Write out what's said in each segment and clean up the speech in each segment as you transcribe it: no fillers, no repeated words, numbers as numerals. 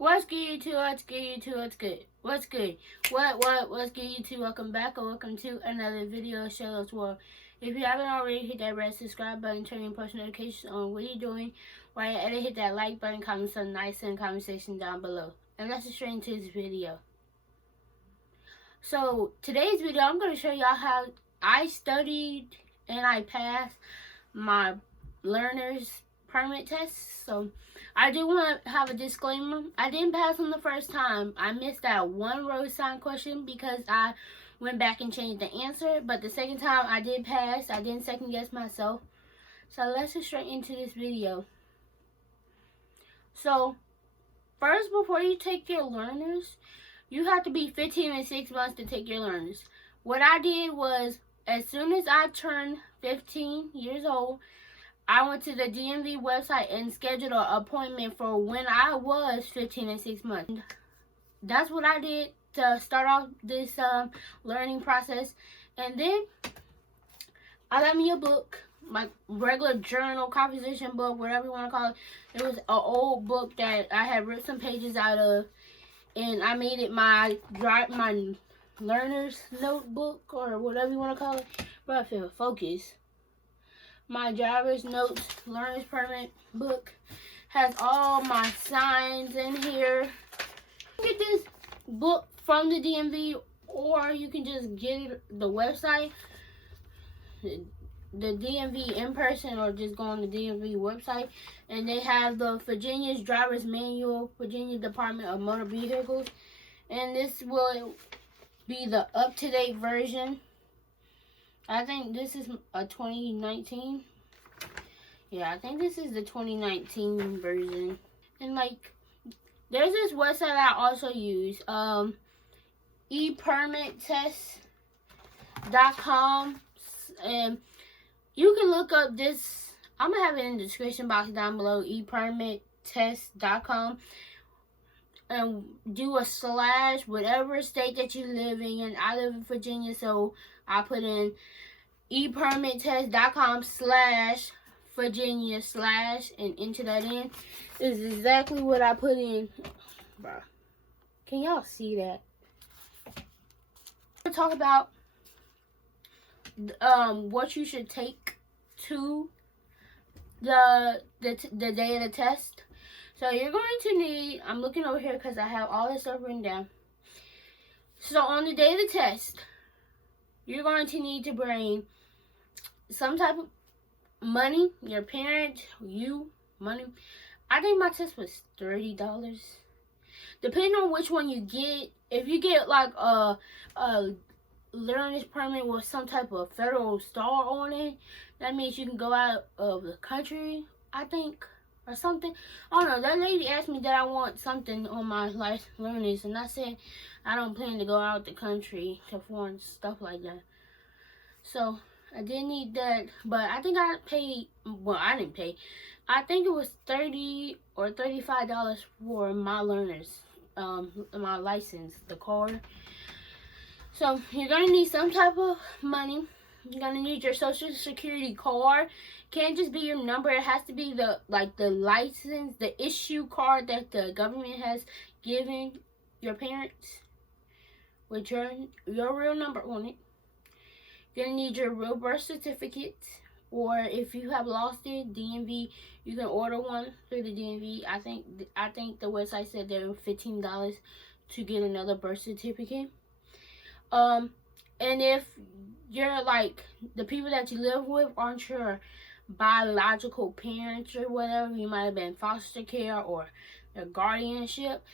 What's good, YouTube? What's good, YouTube? What's good? What's good? What's good, YouTube? Welcome back or welcome to another video of Shayla's World. If you haven't already, hit that red subscribe button, turn your post notifications on what you're doing. While you're at it, hit that like button, comment something nice in the comment section down below. And let's get straight into this video. So, today's video, I'm going to show y'all how I studied and I passed my learner's permit test. So, I do want to have a disclaimer. I didn't pass on the first time. I missed that one road sign question because I went back and changed the answer. But the second time I did pass. I didn't second guess myself. So let's get straight into this video. So first, before you take your learners, you have to be 15 and 6 months to take your learners. What I did was, as soon as I turned 15 years old, I went to the DMV website and scheduled an appointment for when I was 15 and 6 months. That's what I did to start off this learning process. And then I got me a book, my regular journal, composition book, whatever you want to call it. It was an old book that I had ripped some pages out of, and I made it my learner's notebook, or whatever you want to call it. But I feel focus. My driver's notes learner's permit book has all my signs in here. You can get this book from the DMV, or you can just get it the website, the DMV in person, or just go on the DMV website, and they have the Virginia's driver's manual, Virginia Department of Motor Vehicles, and this will be the up-to-date version. I think this is a 2019. Yeah, I think this is the 2019 version. And like, there's this website I also use, epermittest.com, and you can look up this. I'm gonna have it in the description box down below, epermittest.com, and do a / whatever state that you live in. And I live in Virginia, so I put in epermittest.com / Virginia / and enter that in. This is exactly what I put in. Bruh, can y'all see that? We'll talk about what you should take to the day of the test. So you're going to need, I'm looking over here because I have all this stuff written down. So on the day of the test, you're going to need to bring some type of money, your parents, money. I think my test was $30. Depending on which one you get, if you get like a learner's permit with some type of federal star on it, that means you can go out of the country, I think, or something. I don't know. That lady asked me that I want something on my life learners, and I said I don't plan to go out the country to foreign stuff like that. So I did need that, but I think I paid, well, I didn't pay. I think it was $30 or $35 for my learners, my license, the card. So you're going to need some type of money. You're going to need your social security card. Can't just be your number. It has to be the license, the issue card that the government has given your parents with your real number on it. You're going to need your real birth certificate, or if you have lost it, DMV, you can order one through the DMV. I think the website said they were $15 to get another birth certificate. And if you're like, the people that you live with aren't your biological parents or whatever, you might have been foster care or their guardianship.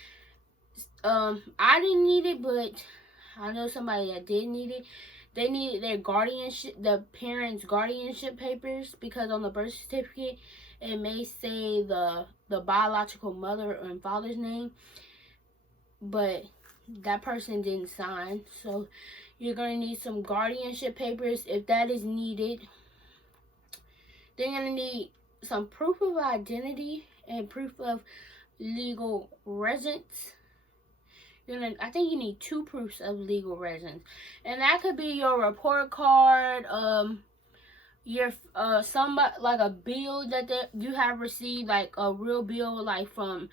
I didn't need it, but I know somebody that did need it. They needed their guardianship, the parents' guardianship papers, because on the birth certificate it may say the biological mother and father's name, but that person didn't sign. So you're going to need some guardianship papers if that is needed. Then you're going to need some proof of identity and proof of legal residence. I think you need 2 proofs of legal residence, and that could be your report card, your somebody, like a bill that you have received, like a real bill, like from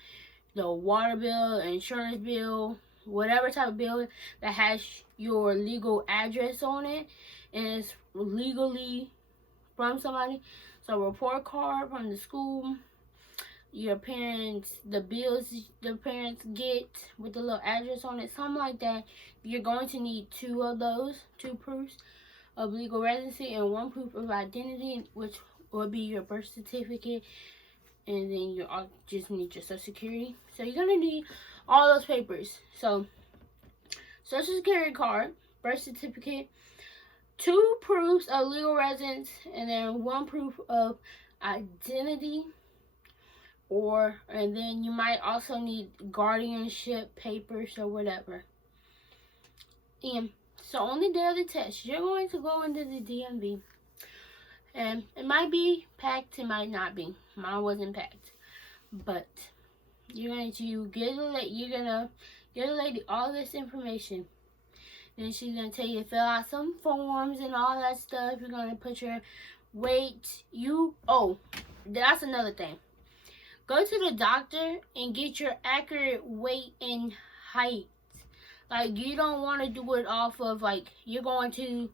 the water bill, insurance bill, whatever type of bill that has your legal address on it and it's legally from somebody. So report card from the school, your parents, the bills the parents get with the little address on it, something like that. You're going to need 2 of those, 2 proofs of legal residency and 1 proof of identity, which will be your birth certificate, and then you just need your social security. So you're gonna need all those papers. So social security card, birth certificate, 2 proofs of legal residence, and then 1 proof of identity. And then you might also need guardianship papers or whatever. And so on the day of the test, you're going to go into the DMV. And it might be packed, it might not be. Mine wasn't packed. But you're going to give the lady all this information. Then she's going to tell you to fill out some forms and all that stuff. You're going to put your weight. That's another thing. Go to the doctor and get your accurate weight and height. Like, you don't want to do it off of, like, you're going to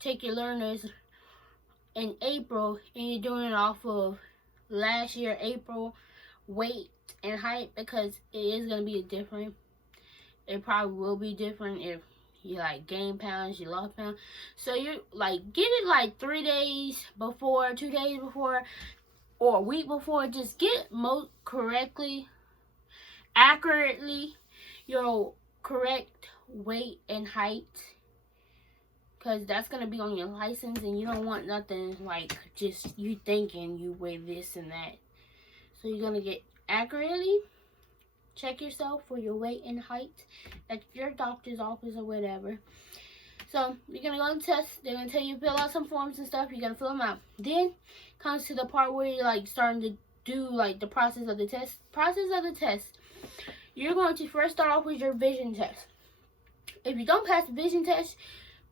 take your learners in April and you're doing it off of last year April weight and height, because it is going to be different. It probably will be different if you like gain pounds, you lost pounds. So you like get it like 3 days before, 2 days before, or a week before. Just get most accurately your correct weight and height, because that's going to be on your license, and you don't want nothing like just you thinking you weigh this and that. So you're going to get accurately check yourself for your weight and height at your doctor's office or whatever. So you're going to go to the test. They're going to tell you to fill out some forms and stuff. You're going to fill them out. Then comes to the part where you're like starting to do like the process of the test. You're going to first start off with your vision test. If you don't pass the vision test,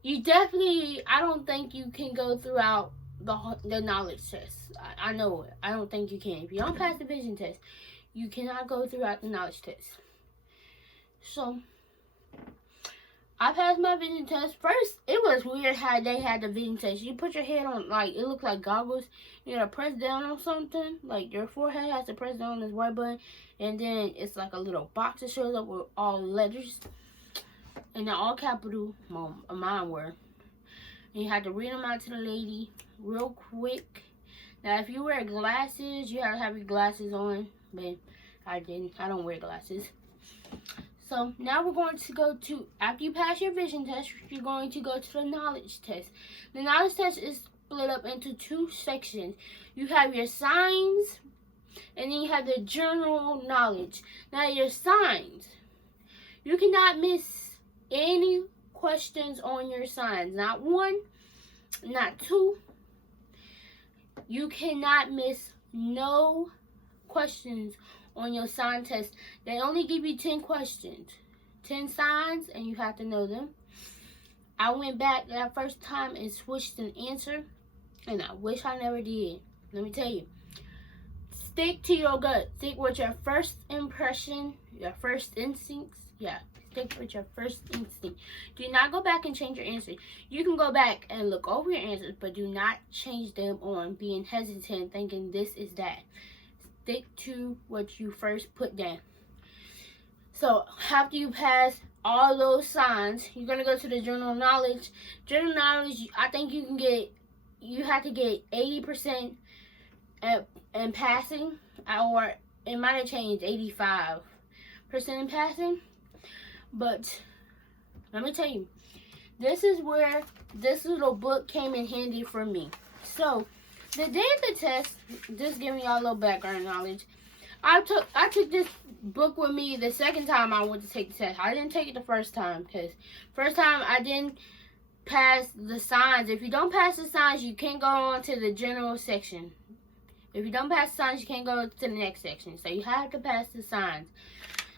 I don't think you can go throughout the knowledge test. I know it. I don't think you can. If you don't pass the vision test, you cannot go throughout the knowledge test. So, I passed my vision test. First, it was weird how they had the vision test. You put your head on, like, it looked like goggles. You gotta press down on something. Like, your forehead has to press down on this white button. And then it's like a little box that shows up with all letters. And they're all capital. Mine were. And you had to read them out to the lady real quick. Now, if you wear glasses, you have to have your glasses on. But I didn't. I don't wear glasses. So now we're going to go to, after you pass your vision test, you're going to go to the knowledge test. The knowledge test is split up into 2 sections. You have your signs, and then you have the general knowledge. Now your signs, you cannot miss any questions on your signs. Not 1, not 2. You cannot miss no questions on your sign test. They only give you 10 questions, 10 signs, and you have to know them. I went back that first time and switched an answer, and I wish I never did. Let me tell you, stick to your gut. Stick with your first impression, your first instincts. Yeah, stick with your first instinct. Do not go back and change your answer. You can go back and look over your answers, but do not change them on being hesitant, thinking this is that. Stick to what you first put down. So after you pass all those signs, you're gonna go to the general knowledge. General knowledge, I think you have to get 80% in passing, or it might have changed 85% in passing. But let me tell you, this is where this little book came in handy for me. So the day of the test, just giving y'all a little background knowledge, I took this book with me the second time I went to take the test. I didn't take it the first time, because first time I didn't pass the signs. If you don't pass the signs, you can't go on to the general section. If you don't pass the signs, you can't go to the next section. So you have to pass the signs.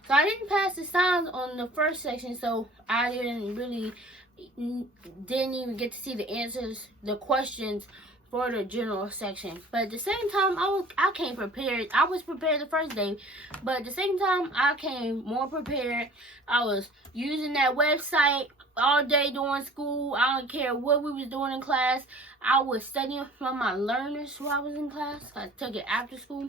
So I didn't pass the signs on the first section, so I didn't even get to see the answers, the questions for the general section. But at the same time, I came prepared. I was prepared the first day, but at the same time, I came more prepared. I was using that website all day during school. I don't care what we was doing in class. I was studying from my learners while I was in class. I took it after school.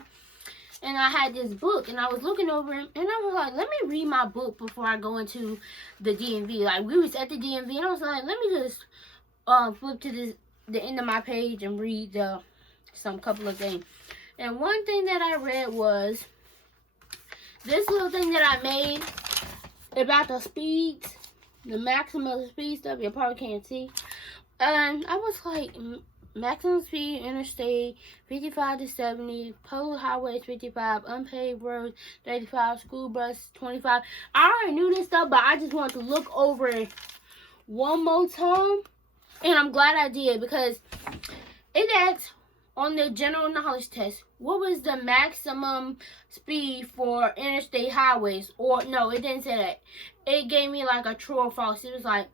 And I had this book, and I was looking over it, and I was like, let me read my book before I go into the DMV. Like, we was at the DMV, and I was like, let me just flip to the end of my page and read some couple of things. And one thing that I read was this little thing that I made about the speeds, the maximum speed stuff. You probably can't see. And I was like, maximum speed, interstate, 55 to 70, public highways, 55, unpaved roads, 35, school bus, 25. I already knew this stuff, but I just wanted to look over it one more time. And I'm glad I did, because it asks on the general knowledge test, what was the maximum speed for interstate highways? Or, no, it didn't say that. It gave me like a true or false. It was like,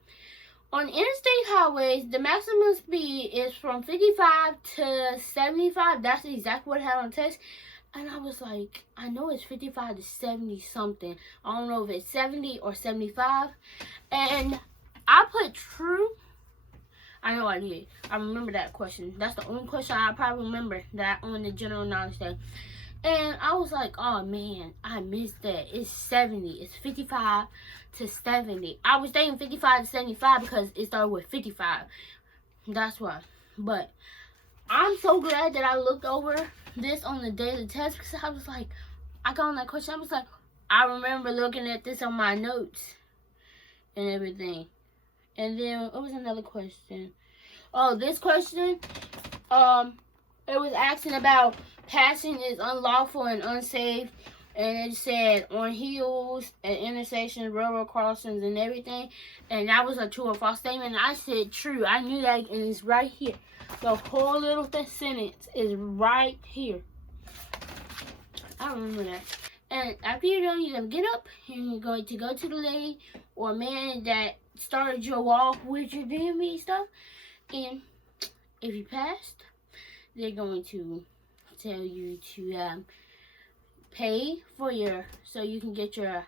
on interstate highways, the maximum speed is from 55 to 75. That's exactly what I had on the test. And I was like, I know it's 55 to 70 something. I don't know if it's 70 or 75. And I put true. I know I did. I remember that question. That's the only question I probably remember that on the general knowledge test. And I was like, oh man, I missed that. It's 70. It's 55 to 70. I was thinking 55 to 75 because it started with 55. That's why. But I'm so glad that I looked over this on the day of the test, because I was like, I got on that question. I was like, I remember looking at this on my notes and everything. And then it was another question. Oh, this question, it was asking about passing is unlawful and unsafe, and it said on hills and intersections, railroad crossings, and everything. And that was a true or false statement. And I said true. I knew that, and it's right here. The whole little sentence is right here. I remember that. And after you're done, you're going to get up, and you're going to go to the lady or man that started you off with your DMV stuff. And if you passed, they're going to tell you to pay for so you can get your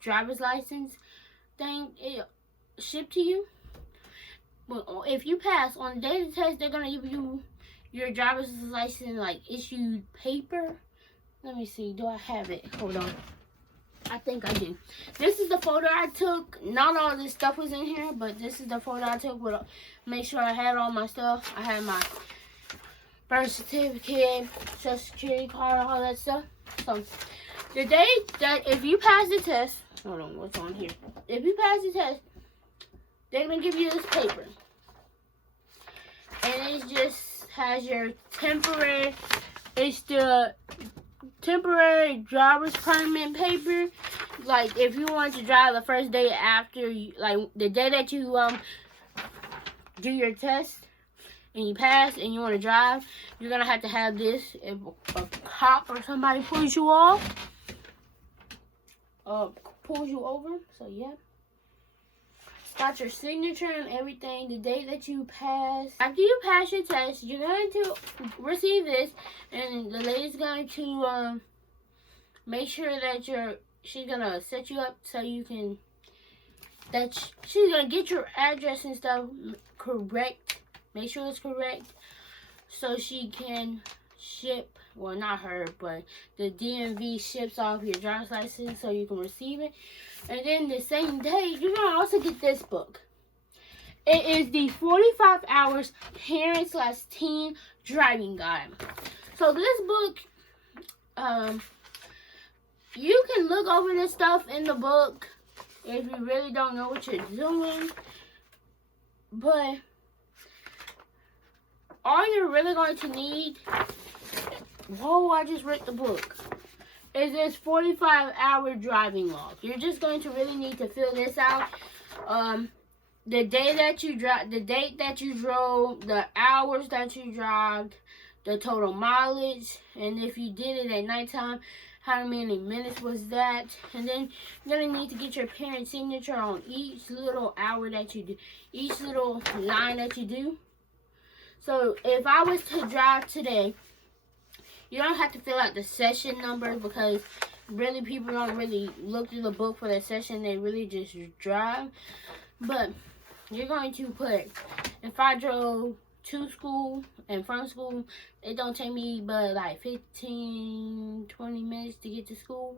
driver's license thing shipped to you. But if you pass on the day of the test, they're gonna give you your driver's license, like issued paper. Let me see, do I have it? Hold on, I think I do. This is the photo I took. Not all this stuff was in here, but this is the photo I took. With make sure I had all my stuff. I had my birth certificate, social security card, all that stuff. So the day that if you pass the test, hold on, what's on here? If you pass the test, they're gonna give you this paper, and it just has your temporary. It's the temporary driver's permit paper. Like if you want to drive the first day after, like the day that you do your test and you pass and you want to drive, you're gonna have this. If a cop or somebody pulls you off, pulls you over. So yeah, got your signature and everything. The day that you pass. After you pass your test, you're going to receive this, and the lady's going to make sure that she's gonna set you up so you can. She's gonna get your address and stuff correct. Make sure it's correct, so she can ship, well not her, but the DMV ships off your driver's license so you can receive it. And then the same day, you're going to also get this book. It is the 45 Hours Parent/Teen Driving Guide. So this book, you can look over this stuff in the book if you really don't know what you're doing. But all you're really going to need, whoa, I just read the book, is this 45-hour driving log. You're just going to really need to fill this out. The day that you drive, the date that you drove, the hours that you drove, the total mileage, and if you did it at nighttime, how many minutes was that? And then you're going to need to get your parent's signature on each little hour that you do, each little line that you do. So if I was to drive today, you don't have to fill out the session numbers because really people don't really look through the book for the session. They really just drive. But you're going to put, if I drove to school and from school, it don't take me but like 15, 20 minutes to get to school.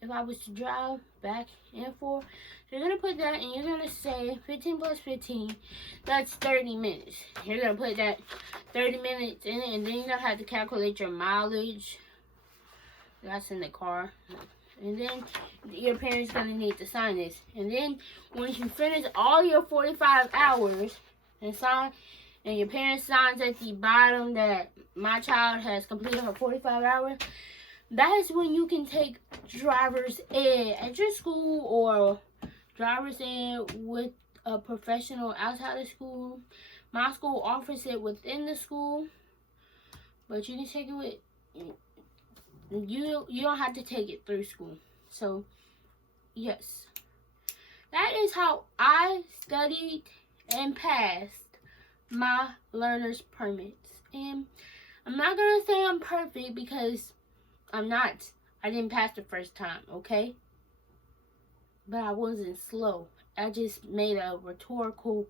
If I was to drive back and forth, so you're going to put that and you're going to say 15 plus 15, that's 30 minutes. You're going to put that 30 minutes in it, and then you're going to have to calculate your mileage. That's in the car. And then your parents going to need to sign this. And then once you finish all your 45 hours and sign, and your parents signs at the bottom that my child has completed her 45 hours, that is when you can take driver's ed at your school or driver's ed with a professional outside of school. My school offers it within the school, but you can take it with, you don't have to take it through school. So, yes. That is how I studied and passed my learner's permits. And I'm not going to say I'm perfect because I'm not. I didn't pass the first time, okay? But I wasn't slow. I just made a rhetorical,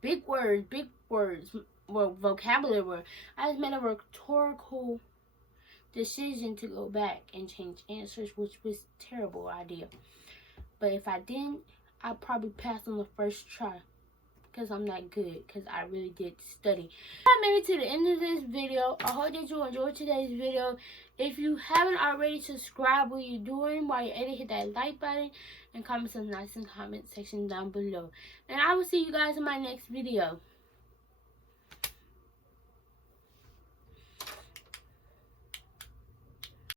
big words, well, vocabulary word. I just made a rhetorical decision to go back and change answers, which was a terrible idea. But if I didn't, I'd probably pass on the first try. Because I'm not good. Because I really did study. I made it to the end of this video. I hope that you enjoyed today's video. If you haven't already, subscribe. What you're doing while you're editing, hit that like button. And comment some nice in the comment section down below. And I will see you guys in my next video.